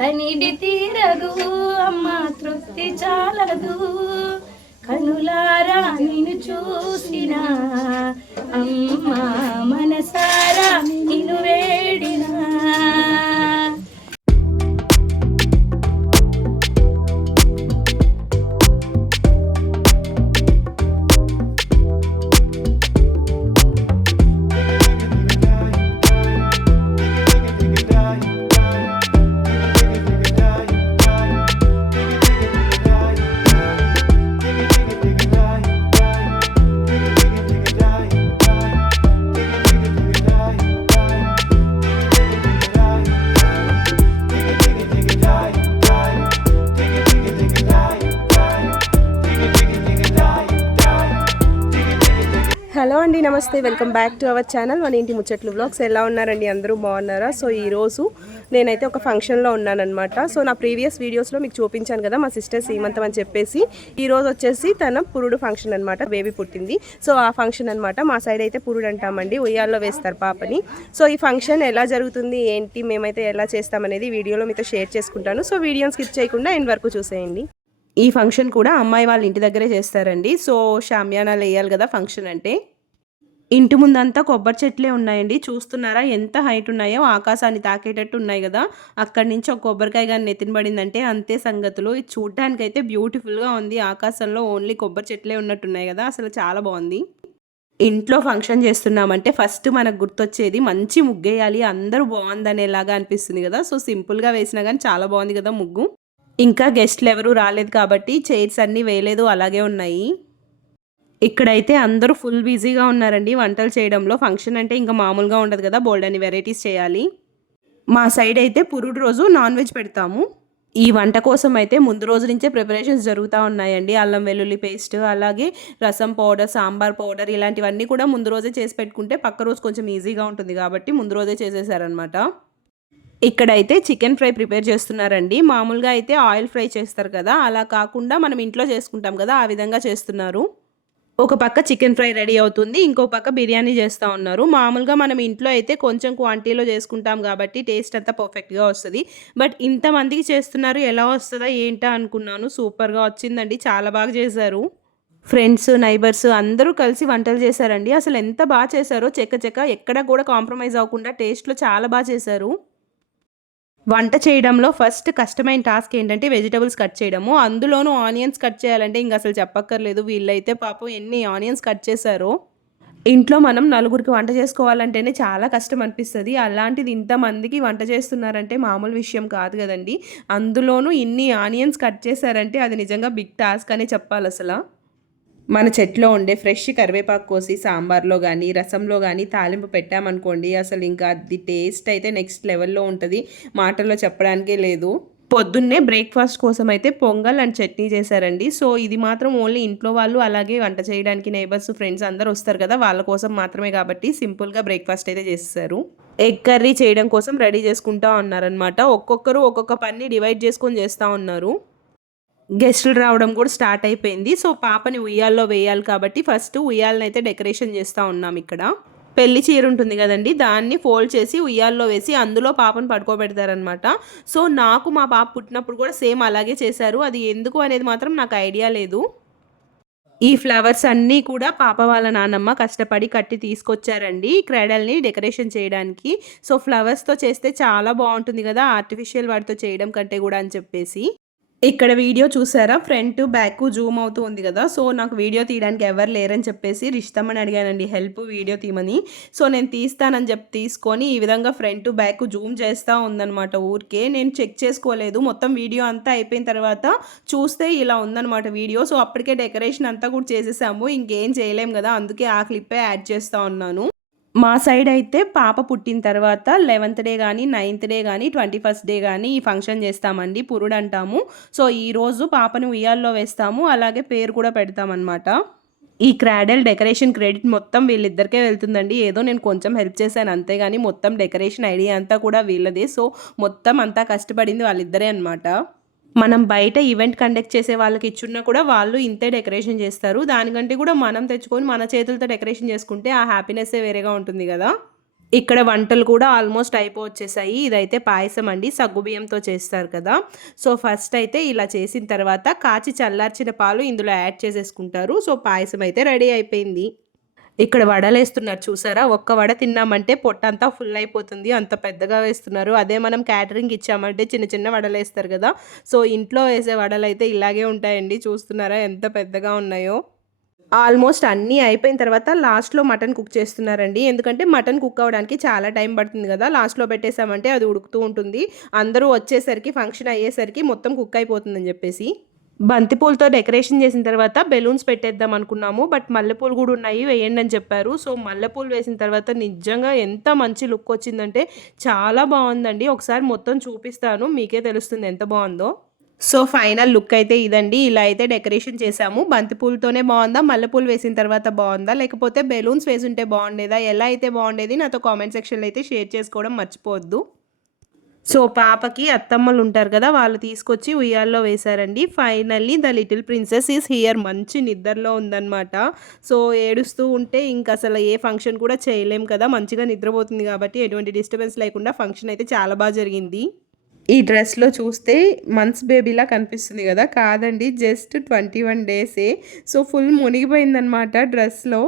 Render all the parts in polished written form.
తనివి తీరదు అమ్మ తృప్తి చాలదు కనులారా నిన్ను చూసిన అమ్మ మనసారా నిన్ను వేడినా. హలో అండి, నమస్తే, welcome back to our channel మన ఇంటి ముచ్చట్లు వ్లాగ్స్. ఎలా ఉన్నారండి? అందరూ బాగున్నారా? సో ఈరోజు నేనైతే ఒక ఫంక్షన్లో ఉన్నానన్నమాట. సో నా ప్రీవియస్ వీడియోస్లో మీకు చూపించాను కదా మా సిస్టర్ సీమంతం అని చెప్పేసి. ఈరోజు వచ్చేసి తన పురుడు ఫంక్షన్ అనమాట, బేబీ పుట్టింది. సో ఆ ఫంక్షన్ అనమాట. మా సైడ్ అయితే పురుడు అంటామండి, ఉయ్యాల్లో వేస్తారు పాపని. సో ఈ ఫంక్షన్ ఎలా జరుగుతుంది ఏంటి, మేమైతే ఎలా చేస్తామనేది వీడియోలో మీతో షేర్ చేసుకుంటాను. సో వీడియోని స్కిప్ చేయకుండా ఎండ్ వరకు చూసేయండి. ఈ ఫంక్షన్ కూడా అమ్మాయి వాళ్ళ ఇంటి దగ్గరే చేస్తారండి. సో షామియానాలు వేయాలి కదా ఫంక్షన్ అంటే. ఇంటి ముందంతా కొబ్బరి చెట్లే ఉన్నాయండి. చూస్తున్నారా ఎంత హైట్ ఉన్నాయో, ఆకాశాన్ని తాకేటట్టు ఉన్నాయి కదా. అక్కడి నుంచి ఒక కొబ్బరికాయ కానీ నెత్తిన పడిందంటే అంతే సంగతులు. ఇది చూడడానికి అయితే బ్యూటిఫుల్గా ఉంది. ఆకాశంలో ఓన్లీ కొబ్బరి చెట్లే ఉన్నట్టున్నాయి కదా, అసలు చాలా బాగుంది. ఇంట్లో ఫంక్షన్ చేస్తున్నామంటే ఫస్ట్ మనకు గుర్తొచ్చేది మంచి ముగ్గేయాలి, అందరూ బాగుందనేలాగా అనిపిస్తుంది కదా. సో సింపుల్గా వేసినా కానీ చాలా బాగుంది కదా ముగ్గు. ఇంకా గెస్ట్లు ఎవరు రాలేదు కాబట్టి చైర్స్ అన్నీ వేయలేదు, అలాగే ఉన్నాయి. ఇక్కడైతే అందరూ ఫుల్ బిజీగా ఉన్నారండి వంటలు చేయడంలో. ఫంక్షన్ అంటే ఇంకా మామూలుగా ఉండదు కదా, బోల్డ్ అని వెరైటీస్ చేయాలి. మా సైడ్ అయితే పురుడు రోజు నాన్ వెజ్ పెడతాము. ఈ వంట కోసం అయితే ముందు రోజు నుంచే ప్రిపరేషన్స్ జరుగుతూ ఉన్నాయండి. అల్లం వెల్లుల్లి పేస్ట్, అలాగే రసం పౌడర్, సాంబార్ పౌడర్, ఇలాంటివన్నీ కూడా ముందు రోజే చేసి పెట్టుకుంటే పక్క రోజు కొంచెం ఈజీగా ఉంటుంది కాబట్టి ముందు రోజే చేసేసారనమాట. ఇక్కడైతే చికెన్ ఫ్రై ప్రిపేర్ చేస్తున్నారండి. మామూలుగా అయితే ఆయిల్ ఫ్రై చేస్తారు కదా, అలా కాకుండా మనం ఇంట్లో చేసుకుంటాం కదా, ఆ విధంగా చేస్తున్నారు. ఒక పక్క చికెన్ ఫ్రై రెడీ అవుతుంది, ఇంకో పక్క బిర్యానీ చేస్తూ ఉన్నారు. మామూలుగా మనం ఇంట్లో అయితే కొంచెం క్వాంటిటీలో చేసుకుంటాం కాబట్టి టేస్ట్ అంతా పర్ఫెక్ట్గా వస్తుంది. బట్ ఇంతమందికి చేస్తున్నారు, ఎలా వస్తుందా ఏంటా అనుకున్నాను. సూపర్గా వచ్చిందండి, చాలా బాగా చేశారు. ఫ్రెండ్స్, నైబర్స్ అందరూ కలిసి వంటలు చేశారండి. అసలు ఎంత బాగా చేశారో, చెక్క ఎక్కడ కూడా కాంప్రమైజ్ అవ్వకుండా టేస్ట్లో చాలా బాగా చేశారు. వంట చేయడంలో ఫస్ట్ కష్టమైన టాస్క్ ఏంటంటే వెజిటబుల్స్ కట్ చేయడము. అందులోనూ ఆనియన్స్ కట్ చేయాలంటే ఇంక అసలు చెప్పక్కర్లేదు. వీళ్ళైతే పాపం ఎన్ని ఆనియన్స్ కట్ చేశారో. ఇంట్లో మనం నలుగురికి వంట చేసుకోవాలంటేనే చాలా కష్టం అనిపిస్తుంది. అలాంటిది ఇంతమందికి వంట చేస్తున్నారంటే మామూలు విషయం కాదు కదండి. అందులోనూ ఇన్ని ఆనియన్స్ కట్ చేశారంటే అది నిజంగా బిగ్ టాస్క్ అనే చెప్పాలి అసలు. మన చెట్లో ఉండే ఫ్రెష్ కరివేపాకు కోసి సాంబార్లో కానీ రసంలో కానీ తాలింపు పెట్టామనుకోండి, అసలు ఇంకా అది టేస్ట్ అయితే నెక్స్ట్ లెవెల్లో ఉంటుంది, మాటల్లో చెప్పడానికే లేదు. పొద్దున్నే బ్రేక్ఫాస్ట్ కోసం అయితే పొంగల్ అండ్ చట్నీ చేశారండి. సో ఇది మాత్రం ఓన్లీ ఇంట్లో వాళ్ళు, అలాగే వంట చేయడానికి నైబర్స్, ఫ్రెండ్స్ అందరూ వస్తారు కదా, వాళ్ళ కోసం మాత్రమే కాబట్టి సింపుల్గా బ్రేక్ఫాస్ట్ అయితే చేస్తారు. ఎగ్ కర్రీ చేయడం కోసం రెడీ చేసుకుంటా ఉన్నారనమాట. ఒక్కొక్కరు ఒక్కొక్క పని డివైడ్ చేసుకొని చేస్తూ ఉన్నారు. గెస్టులు రావడం కూడా స్టార్ట్ అయిపోయింది. సో పాపని ఉయ్యాల్లో వేయాలి కాబట్టి ఫస్ట్ ఉయ్యాలని అయితే డెకరేషన్ చేస్తూ ఉన్నాం. ఇక్కడ పెళ్లి చీర ఉంటుంది కదండి, దాన్ని ఫోల్డ్ చేసి ఉయ్యాల్లో వేసి అందులో పాపను పడుకోబెడతారనమాట. సో నాకు మా పాప పుట్టినప్పుడు కూడా సేమ్ అలాగే చేశారు. అది ఎందుకు అనేది మాత్రం నాకు ఐడియా లేదు. ఈ ఫ్లవర్స్ అన్నీ కూడా పాప వాళ్ళ నాన్నమ్మ కష్టపడి కట్టి తీసుకొచ్చారండి క్రాడల్ని డెకరేషన్ చేయడానికి. సో ఫ్లవర్స్తో చేస్తే చాలా బాగుంటుంది కదా, ఆర్టిఫిషియల్ వాటితో చేయడం కంటే కూడా అని చెప్పేసి. ఇక్కడ వీడియో చూసారా, ఫ్రంట్ బ్యాక్ జూమ్ అవుతూ ఉంది కదా. సో నాకు వీడియో తీయడానికి ఎవరు లేరని చెప్పేసి రిషితమ్మని అడిగానండి హెల్ప్, వీడియో తీయమని. సో నేను తీస్తానని చెప్పి తీసుకొని ఈ విధంగా ఫ్రంట్ బ్యాక్ జూమ్ చేస్తూ ఉందన్నమాట. ఊరికే నేను చెక్ చేసుకోలేదు, మొత్తం వీడియో అంతా అయిపోయిన తర్వాత చూస్తే ఇలా ఉందన్నమాట వీడియో. సో అప్పటికే డెకరేషన్ అంతా కూడా చేసేసాము, ఇంకేం చేయలేం కదా, అందుకే ఆ క్లిప్పే యాడ్ చేస్తూ ఉన్నాను. మా సైడ్ అయితే పాప పుట్టిన తర్వాత 11th డే కానీ 9th డే కానీ 21st డే కానీ ఈ ఫంక్షన్ చేస్తామండి, పురుడు అంటాము. సో ఈరోజు పాపని ఉయ్యాల్లో వేస్తాము, అలాగే పేరు కూడా పెడతామన్నమాట. ఈ క్రాడల్ డెకరేషన్ క్రెడిట్ మొత్తం వీళ్ళిద్దరికే వెళ్తుందండి. ఏదో నేను కొంచెం హెల్ప్ చేశాను అంతేగాని మొత్తం డెకరేషన్ ఐడియా అంతా కూడా వీళ్ళదే. సో మొత్తం అంతా కష్టపడింది వాళ్ళిద్దరే అనమాట. మనం బయట ఈవెంట్ కండక్ట్ చేసే వాళ్ళకి ఇచ్చున్నా కూడా వాళ్ళు ఇంతే డెకరేషన్ చేస్తారు. దానికంటే కూడా మనం తెచ్చుకొని మన చేతులతో డెకరేషన్ చేసుకుంటే ఆ హ్యాపీనెస్సే వేరేగా ఉంటుంది కదా. ఇక్కడ వంటలు కూడా ఆల్మోస్ట్ అయిపోవచ్చేసాయి. ఇదైతే పాయసం అండి, సగ్గుబియ్యంతో చేస్తారు కదా. సో ఫస్ట్ అయితే ఇలా చేసిన తర్వాత కాచి చల్లార్చిన పాలు ఇందులో యాడ్ చేసేసుకుంటారు. సో పాయసం అయితే రెడీ అయిపోయింది. ఇక్కడ వడలేస్తున్నారు చూసారా, ఒక్క వడ తిన్నామంటే పొట్టంతా ఫుల్ అయిపోతుంది, అంత పెద్దగా వేస్తున్నారు. అదే మనం క్యాటరింగ్ ఇచ్చామంటే చిన్న చిన్న వడలు వేస్తారు కదా. సో ఇంట్లో వేసే వడలు అయితే ఇలాగే ఉంటాయండి. చూస్తున్నారా ఎంత పెద్దగా ఉన్నాయో. ఆల్మోస్ట్ అన్నీ అయిపోయిన తర్వాత లాస్ట్లో మటన్ కుక్ చేస్తున్నారండి. ఎందుకంటే మటన్ కుక్ అవ్వడానికి చాలా టైం పడుతుంది కదా. లాస్ట్లో పెట్టేసామంటే అది ఉడుకుతూ ఉంటుంది. అందరూ వచ్చేసరికి ఫంక్షన్ అయ్యేసరికి మొత్తం కుక్ అయిపోతుందని చెప్పేసి బంతిపూలతో డెకరేషన్ చేసిన తర్వాత బెలూన్స్ పెట్టేద్దాం అనుకున్నాము. బట్ మల్లెపూలు కూడా ఉన్నాయి, వేయండి అని చెప్పారు. సో మల్లెపూలు వేసిన తర్వాత నిజంగా ఎంత మంచి లుక్ వచ్చిందంటే చాలా బాగుందండి. ఒకసారి మొత్తం చూపిస్తాను, మీకే తెలుస్తుంది ఎంత బాగుందో. సో ఫైనల్ లుక్ అయితే ఇదండి. ఇలా అయితే డెకరేషన్ చేసాము. బంతిపూలతోనే బాగుందా, మల్లెపూలు వేసిన తర్వాత బాగుందా, లేకపోతే బెలూన్స్ వేసుంటే బాగుండేదా, ఎలా అయితే బాగుండేది నాతో కామెంట్ సెక్షన్లో అయితే షేర్ చేసుకోవడం మర్చిపోవద్దు. సో పాపకి అత్తమ్మలు ఉంటారు కదా, వాళ్ళు తీసుకొచ్చి ఉయ్యాల్లో వేశారండి. Finally the little princess is here. మంచి నిద్రలో ఉందన్నమాట. సో ఏడుస్తూ ఉంటే ఇంకా అసలు ఏ ఫంక్షన్ కూడా చేయలేం కదా. మంచిగా నిద్రపోతుంది కాబట్టి ఎటువంటి డిస్టర్బెన్స్ లేకుండా ఫంక్షన్ అయితే చాలా బాగా జరిగింది. ఈ డ్రెస్లో చూస్తే మంత్స్ బేబీలా కనిపిస్తుంది కదా, కాదండి జస్ట్ 21 డేసే. సో ఫుల్ మునిగిపోయిందనమాట డ్రెస్లో.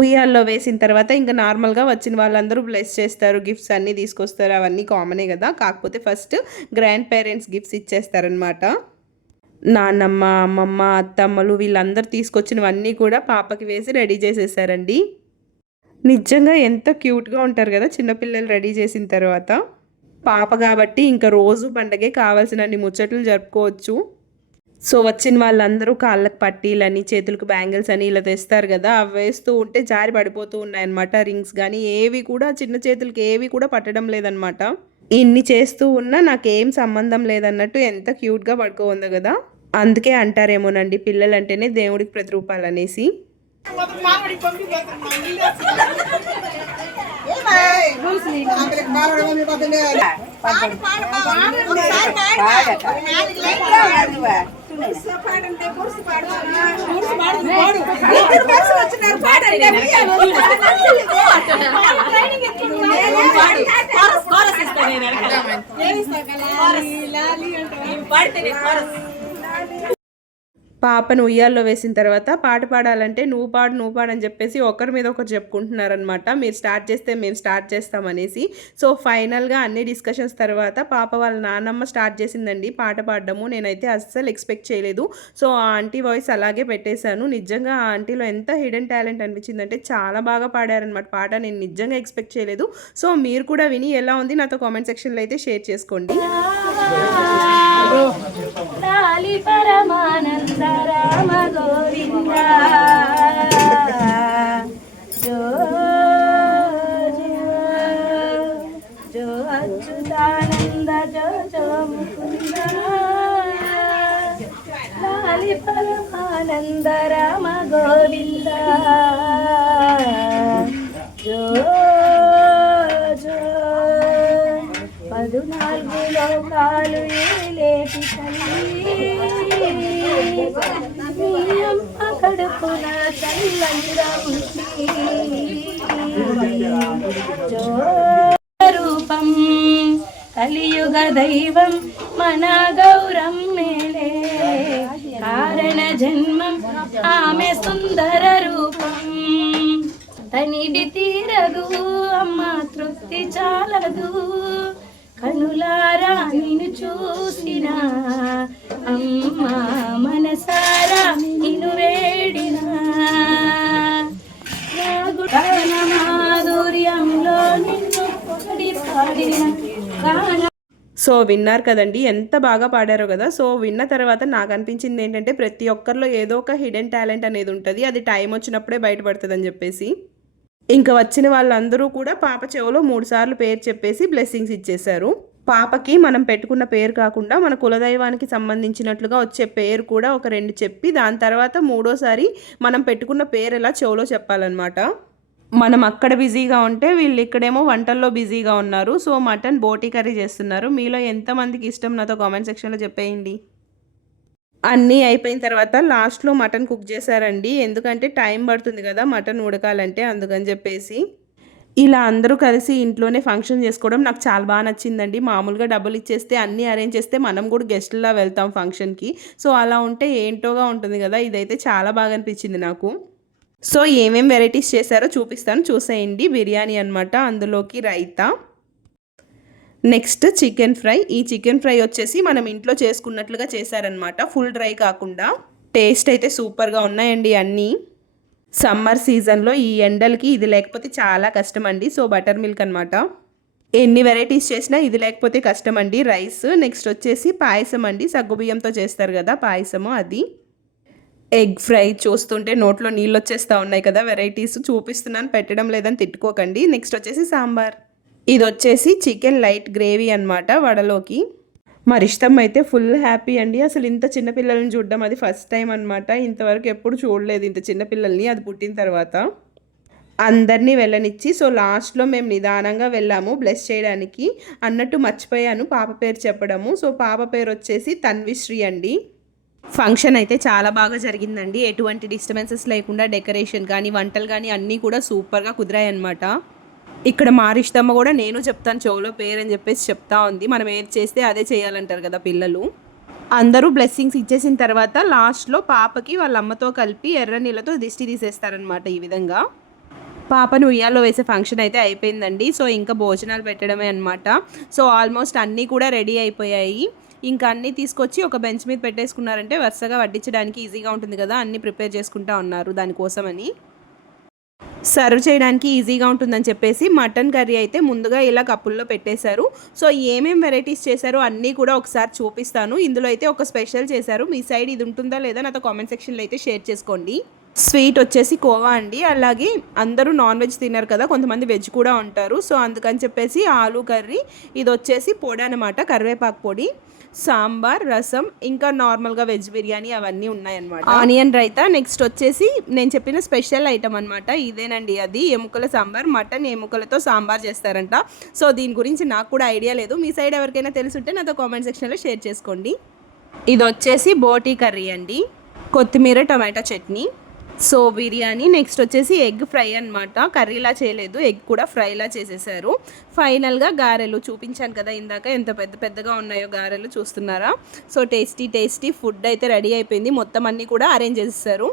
ఉయ్యాల్లో వేసిన తర్వాత ఇంకా నార్మల్గా వచ్చిన వాళ్ళందరూ బ్లెస్ చేస్తారు, గిఫ్ట్స్ అన్నీ తీసుకొస్తారు, అవన్నీ కామనే కదా. కాకపోతే ఫస్ట్ గ్రాండ్ పేరెంట్స్ గిఫ్ట్స్ ఇచ్చేస్తారనమాట. నాన్నమ్మ, అమ్మమ్మ, అత్తమ్మలు వీళ్ళందరూ తీసుకొచ్చినవన్నీ కూడా పాపకి వేసి రెడీ చేసేసారండి. నిజంగా ఎంత క్యూట్గా ఉంటారు కదా చిన్నపిల్లలు రెడీ చేసిన తర్వాత. పాప కాబట్టి ఇంకా రోజు పండగే, కావాల్సినన్ని ముచ్చట్లు జరుపుకోవచ్చు. సో వచ్చిన వాళ్ళందరూ కాళ్ళకు పట్టీలని, చేతులకు బ్యాంగిల్స్ అని ఇలా తెస్తారు కదా, అవి వేస్తూ ఉంటే జారి పడిపోతూ ఉన్నాయన్నమాట. రింగ్స్ కానీ ఏవి కూడా చిన్న చేతులకి ఏవి కూడా పట్టడం లేదనమాట. ఇన్ని చేస్తూ ఉన్నా నాకేం సంబంధం లేదన్నట్టు ఎంత క్యూట్గా పడుకోందో కదా. అందుకే అంటారేమోనండి పిల్లలంటేనే దేవుడికి ప్రతిరూపాలు అనేసి. పాపను ఉయ్యాల్లో వేసిన తర్వాత పాట పాడాలంటే నువ్వు పాడు అని చెప్పేసి ఒకరి మీద ఒకరు చెప్పుకుంటున్నారనమాట. మీరు స్టార్ట్ చేస్తే మేము స్టార్ట్ చేస్తామనేసి. సో ఫైనల్గా అన్ని డిస్కషన్స్ తర్వాత పాప వాళ్ళ నాన్నమ్మ స్టార్ట్ చేసిందండి పాట పాడడము. నేనైతే అస్సలు ఎక్స్పెక్ట్ చేయలేదు. సో ఆ ఆంటీ వాయిస్ అలాగే పెట్టేశాను. నిజంగా ఆ ఆంటీలో ఎంత హిడెన్ టాలెంట్ అనిపించిందంటే చాలా బాగా పాడారనమాట పాట. నేను నిజంగా ఎక్స్పెక్ట్ చేయలేదు. సో మీరు కూడా విని ఎలా ఉంది నాతో కామెంట్ సెక్షన్లో అయితే షేర్ చేసుకోండి. లాలి పరమానంద రామ గోవింద జో జో జో అచ్యుతానంద జో జో ముకుంద లాలి పరమానంద రామ గోవింద జో జో 14 లోకాలు ఏలేటి తల్లి కడుపున చల్లంగా రూపం కలియుగ దైవం మన గౌరం మేలే కారణ జన్మం ఆమె సుందర రూపం తనివి తీరదు అమ్మ తృప్తి చాలదు కనులారా నిన్ను చూసిన అమ్మ మనసారా నిన్ను వేడిన మాధుర్యంలో నిన్ను పాడిన. సో విన్నారు కదండి ఎంత బాగా పాడారో కదా. సో విన్న తర్వాత నాకు అనిపించింది ఏంటంటే ప్రతి ఒక్కరిలో ఏదో ఒక హిడెన్ టాలెంట్ అనేది ఉంటుంది, అది టైం వచ్చినప్పుడే బయటపడుతుంది అని చెప్పేసి. ఇంకా వచ్చిన వాళ్ళందరూ కూడా పాప చెవులో 3 సార్లు పేరు చెప్పేసి బ్లెస్సింగ్స్ ఇచ్చేశారు. పాపకి మనం పెట్టుకున్న పేరు కాకుండా మన కులదైవానికి సంబంధించినట్లుగా వచ్చే పేరు కూడా ఒక 2 చెప్పి దాని తర్వాత 3వసారి మనం పెట్టుకున్న పేరు ఎలా చెవులో చెప్పాలన్నమాట. మనం అక్కడ బిజీగా ఉంటే వీళ్ళు ఇక్కడేమో వంటల్లో బిజీగా ఉన్నారు. సో మటన్ బోటీ కర్రీ చేస్తున్నారు. మీలో ఎంతమందికి ఇష్టం నాతో కామెంట్ సెక్షన్లో చెప్పేయండి. అన్నీ అయిపోయిన తర్వాత లాస్ట్లో మటన్ కుక్ చేశారండి. ఎందుకంటే టైం పడుతుంది కదా మటన్ ఉడకాలంటే, అందుకని చెప్పేసి. ఇలా అందరూ కలిసి ఇంట్లోనే ఫంక్షన్ చేసుకోవడం నాకు చాలా బాగా నచ్చిందండి. మామూలుగా డబ్బులు ఇచ్చేస్తే అన్నీ అరేంజ్ చేస్తే మనం కూడా గెస్ట్‌లా వెళ్తాం ఫంక్షన్‌కి. సో, అలా ఉంటే ఏంటోగా ఉంటుంది కదా! ఇదైతే చాలా బాగా అనిపించింది నాకు. సో, ఏమేం వెరైటీస్ చేశారో చూపిస్తాను చూసేయండి. బిర్యానీ అనమాట. అందులోకి రైతా, నెక్స్ట్ చికెన్ ఫ్రై. ఈ చికెన్ ఫ్రై వచ్చేసి మనం ఇంట్లో చేసుకున్నట్లుగా చేశారనమాట. ఫుల్ డ్రై కాకుండా. టేస్ట్ అయితే సూపర్‌గా ఉన్నాయండి అన్నీ. సమ్మర్ సీజన్లో ఈ ఎండలకి ఇది లేకపోతే చాలా కష్టం అండి. సో, బటర్ మిల్క్ అనమాట. ఎన్ని వెరైటీస్ చేసినా ఇది లేకపోతే కష్టం అండి. రైస్, నెక్స్ట్ వచ్చేసి పాయసం అండి. సగ్గుబియ్యంతో చేస్తారు కదా పాయసము అది. ఎగ్ ఫ్రై చూస్తుంటే నోట్లో నీళ్ళు వచ్చేస్తూ ఉన్నాయి కదా. వెరైటీస్ చూపిస్తున్నాను, పెట్టడం లేదని తిట్టుకోకండి. నెక్స్ట్ వచ్చేసి సాంబార్. ఇది వచ్చేసి చికెన్ లైట్ గ్రేవీ అనమాట వడలోకి. మరి ఇష్టం అయితే ఫుల్ హ్యాపీ అండి. అసలు ఇంత చిన్నపిల్లల్ని చూడడం అది ఫస్ట్ టైం అనమాట. ఇంతవరకు ఎప్పుడు చూడలేదు ఇంత చిన్నపిల్లల్ని, అది పుట్టిన తర్వాత. అందరినీ వెళ్ళనిచ్చి సో లాస్ట్లో మేము నిదానంగా వెళ్ళాము బ్లెస్ చేయడానికి. అన్నట్టు మర్చిపోయాను పాప పేరు చెప్పడము. సో పాప పేరు వచ్చేసి తన్విశ్రీ అండి. ఫంక్షన్ అయితే చాలా బాగా జరిగిందండి. ఎటువంటి డిస్టర్బెన్సెస్ లేకుండా డెకరేషన్ కానీ వంటలు కానీ అన్నీ కూడా సూపర్గా కుదిరాయి అనమాట. ఇక్కడ మారిష్టమ్మ కూడా నేను చెప్తాను చెవులో పేరు అని చెప్పేసి చెప్తా ఉంది. మనం ఏది చేస్తే అదే చేయాలంటారు కదా పిల్లలు. అందరూ బ్లెస్సింగ్స్ ఇచ్చేసిన తర్వాత లాస్ట్లో పాపకి వాళ్ళ అమ్మతో కలిపి ఎర్ర నీళ్ళతో దిష్టి తీసేస్తారనమాట. ఈ విధంగా పాపను ఉయ్యాల్లో వేసే ఫంక్షన్ అయితే అయిపోయిందండి. సో ఇంకా భోజనాలు పెట్టడమే అనమాట. సో ఆల్మోస్ట్ అన్నీ కూడా రెడీ అయిపోయాయి. ఇంకా అన్నీ తీసుకొచ్చి ఒక బెంచ్ మీద పెట్టేసుకున్నారంటే వరుసగా వడ్డించడానికి ఈజీగా ఉంటుంది కదా. అన్నీ ప్రిపేర్ చేసుకుంటా ఉన్నారు దానికోసమని. సర్వ్ చేయడానికి ఈజీగా ఉంటుందని చెప్పేసి మటన్ కర్రీ అయితే ముందుగా ఇలా కప్పుల్లో పెట్టేశారు. సో ఏమేం వెరైటీస్ చేశారో అన్నీ కూడా ఒకసారి చూపిస్తాను. ఇందులో అయితే ఒక స్పెషల్ చేశారు. మీ సైడ్ ఇది ఉంటుందా లేదా నాతో కామెంట్ సెక్షన్లో అయితే షేర్ చేసుకోండి. స్వీట్ వచ్చేసి కోవా అండి. అలాగే అందరూ నాన్ వెజ్ తిన్నారు కదా, కొంతమంది వెజ్ కూడా ఉంటారు. సో అందుకని చెప్పేసి ఆలూ కర్రీ. ఇది వచ్చేసి పొడి అనమాట, కరివేపాకు పొడి, సాంబార్, రసం, ఇంకా నార్మల్గా వెజ్ బిర్యానీ అవన్నీ ఉన్నాయన్నమాట. ఆనియన్ రైతా. నెక్స్ట్ వచ్చేసి నేను చెప్పిన స్పెషల్ ఐటమ్ అనమాట ఇదేనండి. అది ఎముకల సాంబార్. మటన్ ఎముకలతో సాంబార్ చేస్తారంట. సో దీని గురించి నాకు కూడా ఐడియా లేదు. మీ సైడ్ ఎవరికైనా తెలుసుంటే నాతో కామెంట్ సెక్షన్లో షేర్ చేసుకోండి. ఇది వచ్చేసి బోటీ కర్రీ అండి. కొత్తిమీర టమాటా చట్నీ. సో బిర్యానీ. నెక్స్ట్ వచ్చేసి ఎగ్ ఫ్రై అనమాట. కర్రీలా చేయలేదు, ఎగ్ కూడా ఫ్రైలా చేసేసారు. ఫైనల్గా గారెలు చూపించాను కదా ఇందాక, ఎంత పెద్ద పెద్దగా ఉన్నాయో గారెలు చూస్తున్నారా. సో టేస్టీ ఫుడ్ అయితే రెడీ అయిపోయింది. మొత్తం అన్నీ కూడా అరేంజ్ చేసేసారు.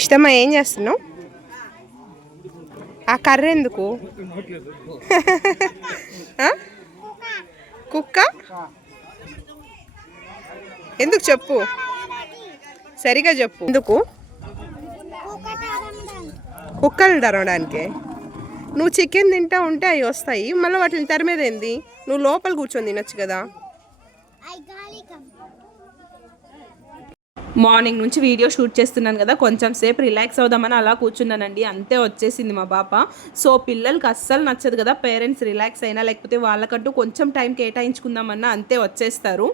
ఇష్టమా ఏం చేస్తున్నావు? ఆ కర్రీ ఎందుకు? కుక్క ఎందుకు చెప్పు, సరిగా చెప్పు. ఎందుకు? కుక్కలు తరవడానికి. నువ్వు చికెన్ తింటా ఉంటే అవి వస్తాయి, మళ్ళీ వాటిని తరిమేదేంది? నువ్వు లోపల కూర్చొని తినొచ్చు కదా. మార్నింగ్ నుంచి వీడియో షూట్ చేస్తున్నాను కదా, కొంచెం సేపు రిలాక్స్ అవుదామని అలా కూర్చున్నానండి. అంతే వచ్చేసింది మా పాప. సో పిల్లలకి అస్సలు నచ్చదు కదా పేరెంట్స్ రిలాక్స్ అయినా, లేకపోతే వాళ్ళకంటూ కొంచెం టైం కేటాయించుకుందామన్నా అంతే వచ్చేస్తారు.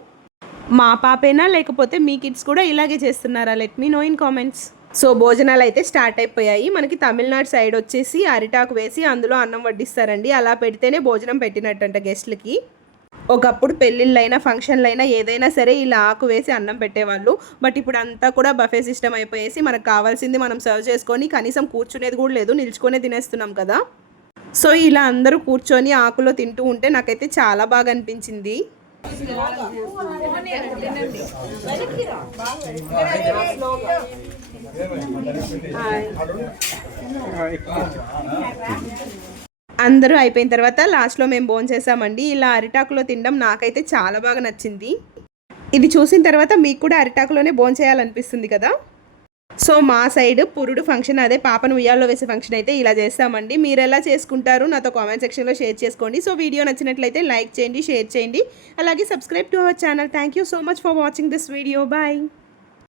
మా పాపేనా లేకపోతే మీ కిడ్స్ కూడా ఇలాగే చేస్తున్నారా? Let me know in comments. So భోజనాలు అయితే స్టార్ట్ అయిపోయాయి. మనకి తమిళనాడు సైడ్ వచ్చేసి అరిటాకు వేసి అందులో అన్నం వడ్డిస్తారండి. అలా పెడితేనే భోజనం పెట్టినట్టంట గెస్ట్లకి. ఒకప్పుడు పెళ్ళిళ్ళైనా ఫంక్షన్లైనా ఏదైనా సరే ఇలా ఆకు వేసి అన్నం పెట్టేవాళ్ళు. బట్ ఇప్పుడు అంతా కూడా బఫే సిస్టమ్ అయిపోయేసి మనకు కావాల్సింది మనం సర్వ్ చేసుకొని కనీసం కూర్చునేది కూడా లేదు, నిల్చుకొనే తినేస్తున్నాం కదా. సో ఇలా అందరూ కూర్చొని ఆకులో తింటూ ఉంటే నాకైతే చాలా బాగా అనిపించింది. అందరూ అయిపోయిన తర్వాత లాస్ట్లో మేము భోంచేసామండి. ఇలా అరిటాకులో తినడం నాకైతే చాలా బాగా నచ్చింది. ఇది చూసిన తర్వాత మీకు కూడా అరిటాకులోనే భోంచేయాలనిపిస్తుంది కదా. సో మా సైడ్ పురుడు ఫంక్షన్, అదే పాపను ఉయ్యాల్లో వేసే ఫంక్షన్ అయితే ఇలా చేస్తామండి. మీరు ఎలా చేసుకుంటారు నాతో కామెంట్ సెక్షన్లో షేర్ చేసుకోండి. సో వీడియో నచ్చినట్లయితే లైక్ చేయండి, షేర్ చేయండి, అలాగే subscribe to our channel. Thank you so much for watching this video. Bye.